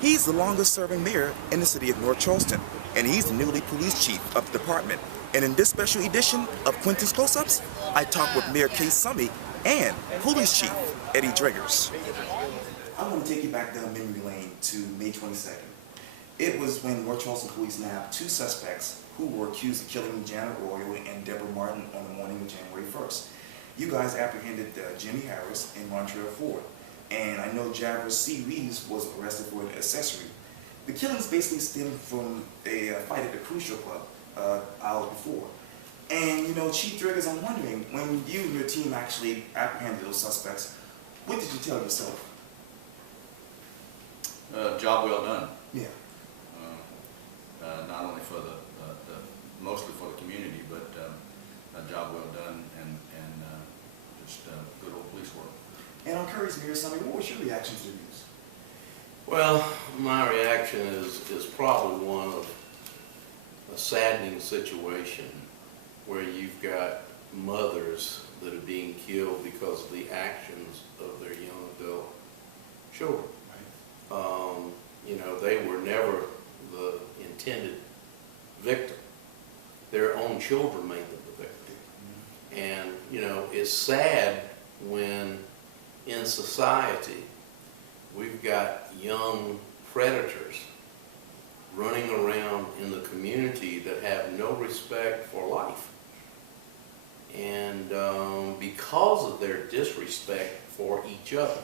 He's the longest-serving mayor in the city of North Charleston, and he's the newly police chief of the department. And in this special edition of Quintin's Close-Ups, I talk with Mayor Keith Summey and Police Chief Eddie Driggers. I want to take you back down memory lane to May 22nd. It was when North Charleston Police nabbed two suspects who were accused of killing Janet Royal and Deborah Martin on the morning of January 1st. You guys apprehended Jimmy Harris and Montreal Ford. And I know Javers C. Reeves was arrested for an accessory. The killings basically stemmed from a fight at the Crucial Club hours before. And you know, Chief Driggers, I'm wondering, when you and your team actually apprehended those suspects, what did you tell yourself? Job well done. Yeah. Not only for mostly for the community, but a job well done and just good old police work. And I'm curious, Mayor Summey, what was your reaction to the news? Well, my reaction is probably one of a saddening situation where you've got mothers that are being killed because of the actions of their young adult children. Right. You know, they were never the intended victim. Their own children made them the victim. Mm-hmm. And, you know, it's sad when in society we've got young predators running around in the community that have no respect for life. And because of their disrespect for each other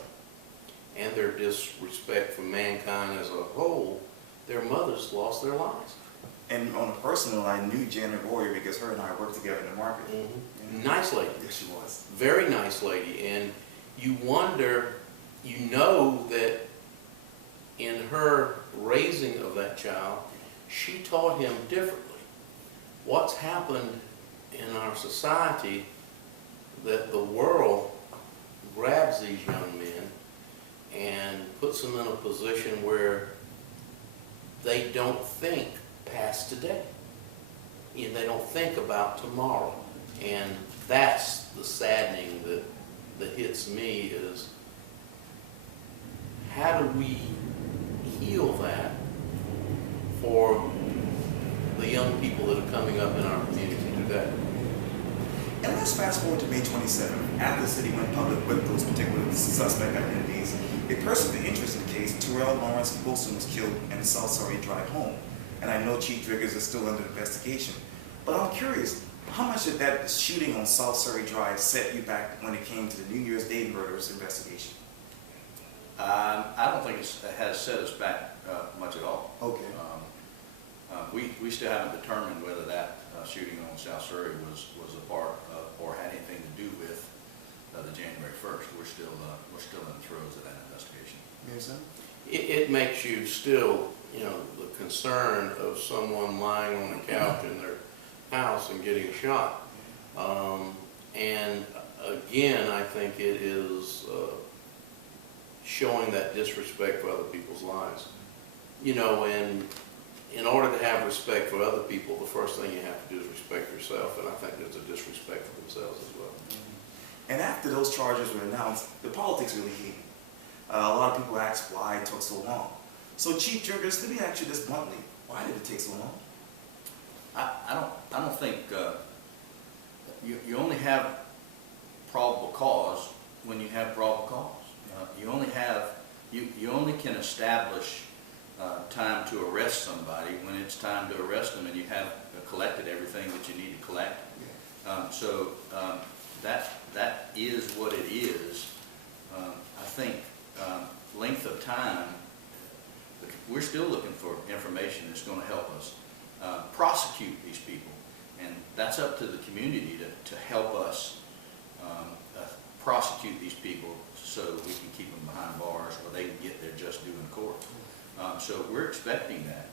and their disrespect for mankind as a whole, their mothers lost their lives. And on a personal, I knew Janet Royer because her and I worked together in the market. Mm-hmm. Yeah. Nice lady. Yes, she was. Very nice lady. And you wonder, you know that in her raising of that child, she taught him differently. What's happened in our society that the world grabs these young men and puts them in a position where they don't think past today. You know, they don't think about tomorrow. And that's the saddening that hits me is how do we heal that for the young people that are coming up in our community today? And let's fast forward to May 27th. After the city went public with those particular suspect identities, a person of interest in the case, Terrell Lawrence Wilson, was killed in the South Surrey Drive home. And I know Chief Driggers is still under investigation. But I'm curious, how much did that shooting on South Surrey Drive set you back when it came to the New Year's Day murders investigation? I don't think it has set us back much at all. Okay. We still haven't determined whether that shooting on South Surrey was a part of or had anything to do with the January 1st. We're still in the throes of that investigation. Yes, sir. It makes you still, you know, the concern of someone lying on a couch in their house and getting shot. And again, I think it is showing that disrespect for other people's lives. You know, and in order to have respect for other people, the first thing you have to do is respect yourself, and I think there's a disrespect for themselves as well. Mm-hmm. And after those charges were announced, the politics really came. A lot of people asked why it took so long. So Chief Driggers, let me ask you this bluntly. Why did it take so long? I don't think you only have probable cause when you have probable cause. You only can establish time to arrest somebody when it's time to arrest them and you have collected everything that you need to collect. Yeah. That is what it is. I think length of time, we're still looking for information that's going to help us prosecute these people, and that's up to the community to help us prosecute these people so we can keep them behind bars or they can get their just due in court. So we're expecting that,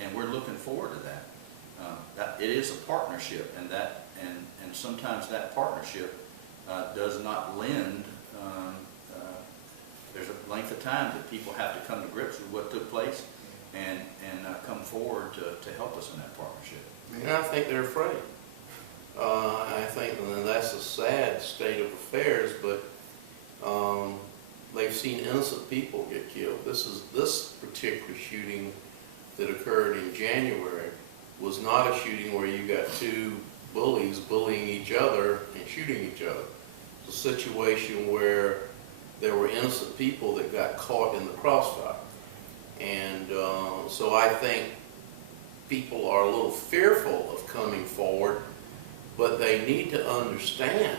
and we're looking forward to that. That it is a partnership, and sometimes that partnership does not lend. There's a length of time that people have to come to grips with what took place, and come forward to help us in that partnership. And I think they're afraid. I think that's a sad state of affairs, but they've seen innocent people get killed. This particular shooting that occurred in January was not a shooting where you got two bullies bullying each other and shooting each other. It's a situation where there were innocent people that got caught in the crossfire. And so I think people are a little fearful of coming forward, but they need to understand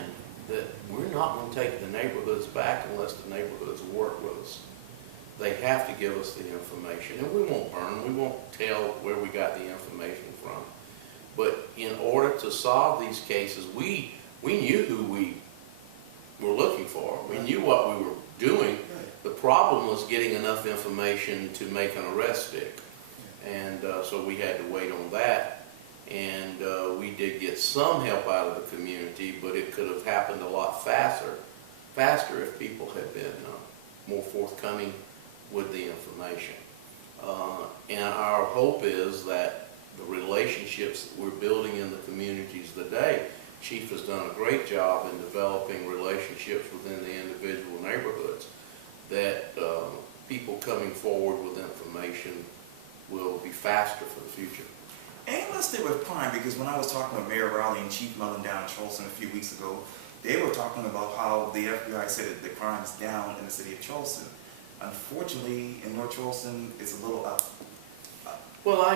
that we're not going to take the neighborhoods back unless the neighborhoods work with us. They have to give us the information, and we won't burn them. We won't tell where we got the information from. But in order to solve these cases, we knew who we were looking for. We knew what we were doing. The problem was getting enough information to make an arrest stick. And so we had to wait on that. And we did get some help out of the community, but it could have happened a lot faster if people had been more forthcoming with the information. And our hope is that the relationships that we're building in the communities today, Chief has done a great job in developing relationships within the individual neighborhoods, that people coming forward with information will be faster for the future. And let's stay with crime, because when I was talking with Mayor Rowley and Chief Mullen down in Charleston a few weeks ago, they were talking about how the FBI said that the crime is down in the city of Charleston. Unfortunately, in North Charleston, it's a little up. Well, I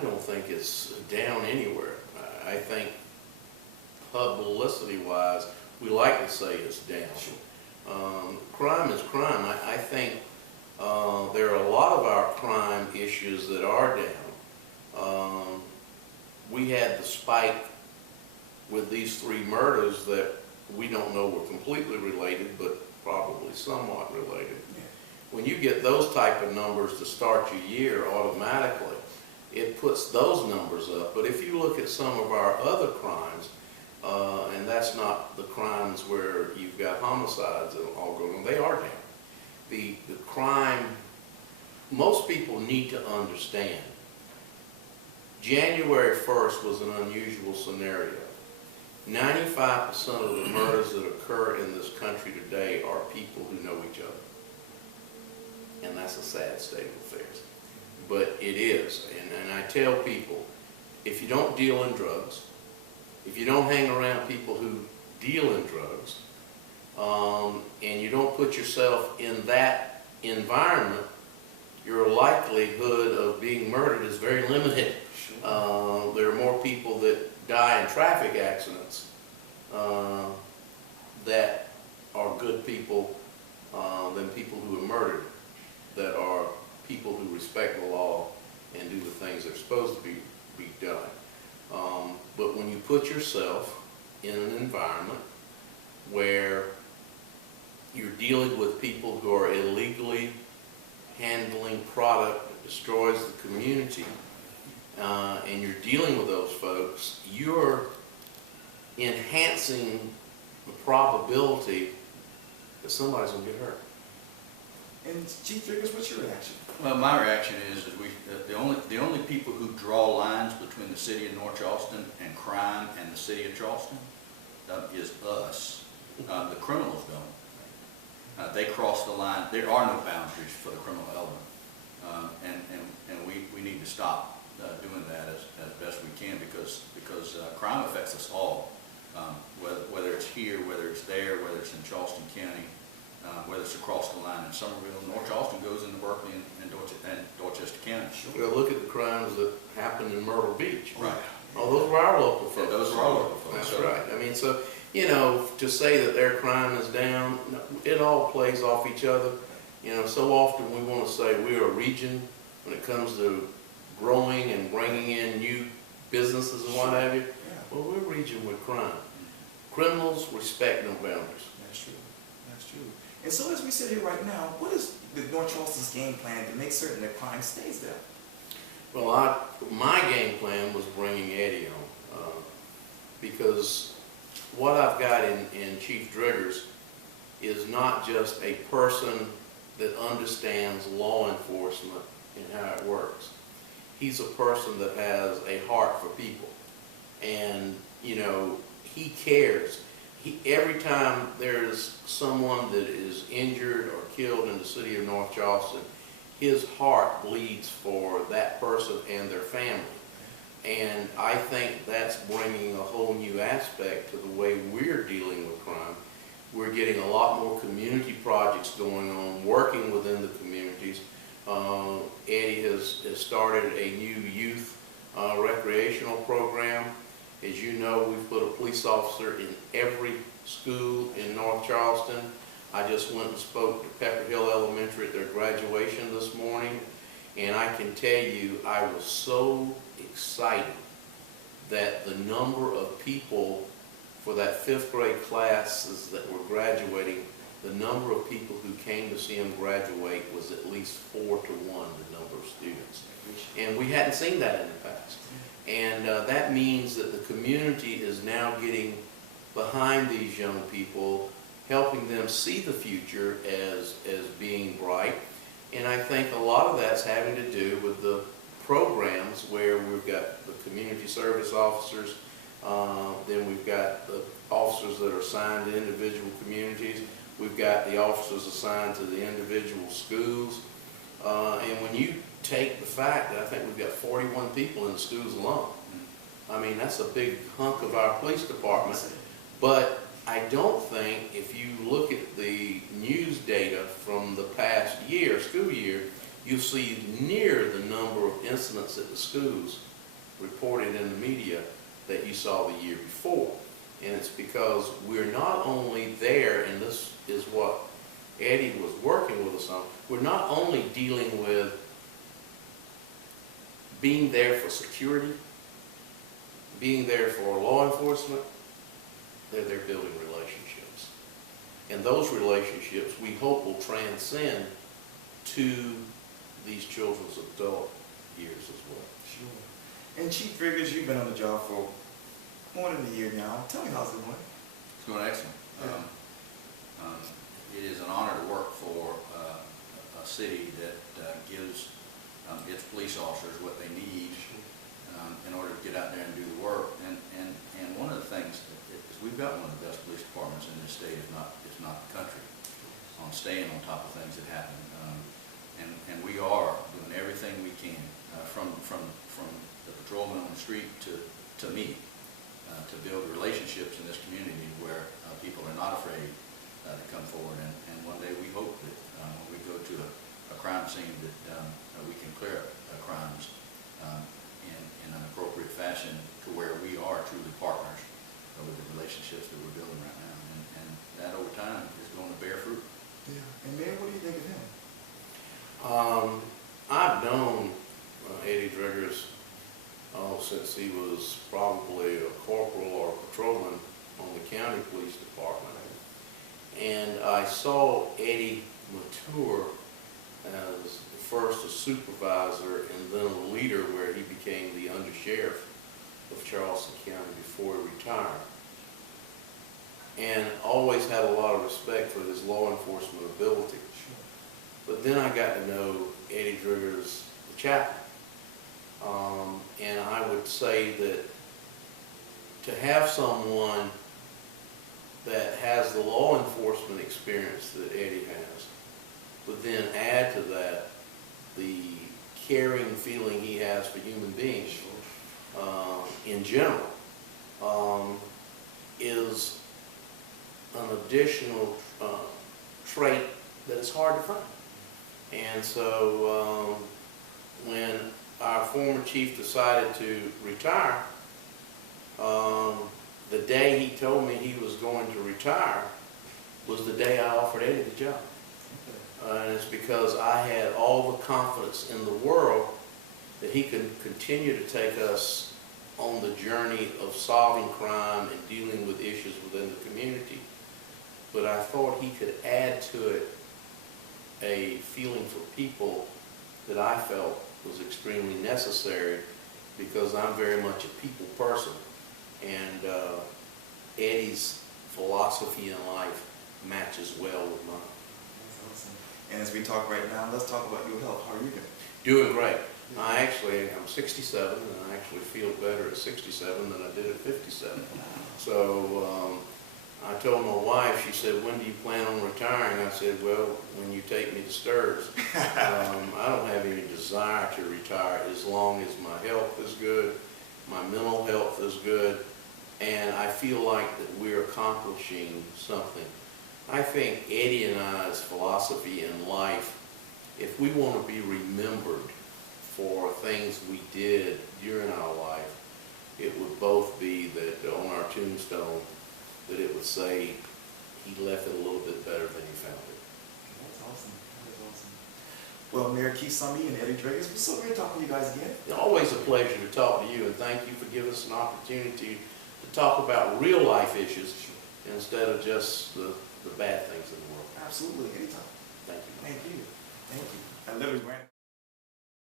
don't think it's down anywhere. I think publicity-wise, we like to say it's down. Crime is crime. I think there are a lot of our crime issues that are down. We had the spike with these 3 murders that we don't know were completely related, but probably somewhat related. When you get those type of numbers to start your year automatically, it puts those numbers up. But if you look at some of our other crimes, and that's not the crimes where you've got homicides that all going on, they are down. The crime, most people need to understand, January 1st was an unusual scenario. 95% of the murders that occur in this country today are people who know each other. And that's a sad state of affairs. But it is. And I tell people, if you don't deal in drugs, if you don't hang around people who deal in drugs, and you don't put yourself in that environment, your likelihood of being murdered is very limited. There are more people that die in traffic accidents that are good people than people who are murdered, that are people who respect the law and do the things they're supposed to be done. But when you put yourself in an environment where you're dealing with people who are illegally handling product that destroys the community, and you're dealing with those folks, you're enhancing the probability that somebody's going to get hurt. And Chief Driggers, what's your reaction? Well, my reaction is the only people who draw lines between the city of North Charleston and crime and the city of Charleston is us. The criminals don't. They cross the line. There are no boundaries for the criminal element, and we need to stop doing that as best we can, because crime affects us all, whether it's here, whether it's there, whether it's in Charleston County, whether it's across the line in Somerville. North Charleston goes into Berkeley and Dorchester County. Well, look at the crimes that happened in Myrtle Beach. Right. Oh, those were our local folks. Yeah, those were our local folks. That's right. I mean, so, you know, to say that their crime is down, it all plays off each other. You know, so often we want to say we're a region when it comes to growing and bringing in new businesses and what have you. Yeah. Well, we're a region with crime. Criminals respect no boundaries. That's true. That's true. And so as we sit here right now, what is the North Charleston's game plan to make certain that crime stays there? Well, my game plan was bringing Eddie on, because what I've got in Chief Driggers is not just a person that understands law enforcement and how it works. He's a person that has a heart for people, and you know, he cares. every time there's someone that is injured or killed in the city of North Charleston, his heart bleeds for that person and their family. And I think that's bringing a whole new aspect to the way we're dealing with crime. We're getting a lot more community projects going on, working within the communities. Eddie has started a new youth recreational program. As you know, we've put a police officer in every school in North Charleston. I just went and spoke to Pepper Hill Elementary at their graduation this morning, and I can tell you I was so excited that the number of people for that 5th grade classes that were graduating, the number of people who came to see them graduate was at least 4 to 1 the number of students. And we hadn't seen that in the past. And that means that the community is now getting behind these young people, helping them see the future as being bright. And I think a lot of that's having to do with the programs where we've got the community service officers, then we've got the officers that are assigned to individual communities, we've got the officers assigned to the individual schools. And when you take the fact that I think we've got 41 people in the schools alone, I mean, that's a big hunk of our police department. But I don't think, if you look at the news data from the past year, school year, you'll see near the number of incidents at the schools reported in the media that you saw the year before. And it's because we're not only there, and this is what Eddie was working with us on, we're not only dealing with being there for security, being there for law enforcement, they're building relationships. And those relationships we hope will transcend to these children's adult years as well. Sure. And Chief Driggers, you've been on the job for more than a year now. Tell me, how's it going? It's going excellent. It is an honor to work for a city that gives its police officers what they need in order to get out there and do the work. And one of the things is we've got one of the best police departments in this state, if not the country, on staying on top of things that happen. And we are doing everything we can, from the patrolman on the street to me, to build relationships in this community where people are not afraid to come forward. And one day we hope that when we go to a crime scene that we can clear up crimes in an appropriate fashion to where we are truly partners with the relationships that we're building right now. And that over time is going to bear fruit. Yeah. And Mayor, what do you think of him? I've known Eddie Driggers since he was probably a corporal or a patrolman on the county police department. And I saw Eddie mature as first a supervisor and then a leader, where he became the undersheriff of Charleston County before he retired. And always had a lot of respect for his law enforcement ability. But then I got to know Eddie Driggers, the chaplain. And I would say that to have someone that has the law enforcement experience that Eddie has, but then add to that the caring feeling he has for human beings in general, is an additional trait that is hard to find. And so when our former chief decided to retire, the day he told me he was going to retire was the day I offered Eddie the job. And it's because I had all the confidence in the world that he could continue to take us on the journey of solving crime and dealing with issues within the community. But I thought he could add to it a feeling for people that I felt was extremely necessary, because I'm very much a people person. And Eddie's philosophy in life matches well with mine. That's awesome. And as we talk right now, let's talk about your health. How are you doing? Doing great. I'm 67, and I actually feel better at 67 than I did at 57. So I told my wife, she said, when do you plan on retiring? I said, well, when you take me to STIRS. I don't have any desire to retire as long as my health is good, my mental health is good, and I feel like that we're accomplishing something. I think Eddie and I's philosophy in life, if we want to be remembered for things we did during our life, it would both be that on our tombstone, that it would say he left it a little bit better than he found it. That's awesome. That is awesome. Well, Mayor Keith Summey and Eddie Driggers, it was so great talking to you guys again. It's always a pleasure to talk to you, and thank you for giving us an opportunity to talk about real life issues instead of just the bad things in the world. Absolutely, anytime. Thank you. Thank you. Thank you. I literally ran.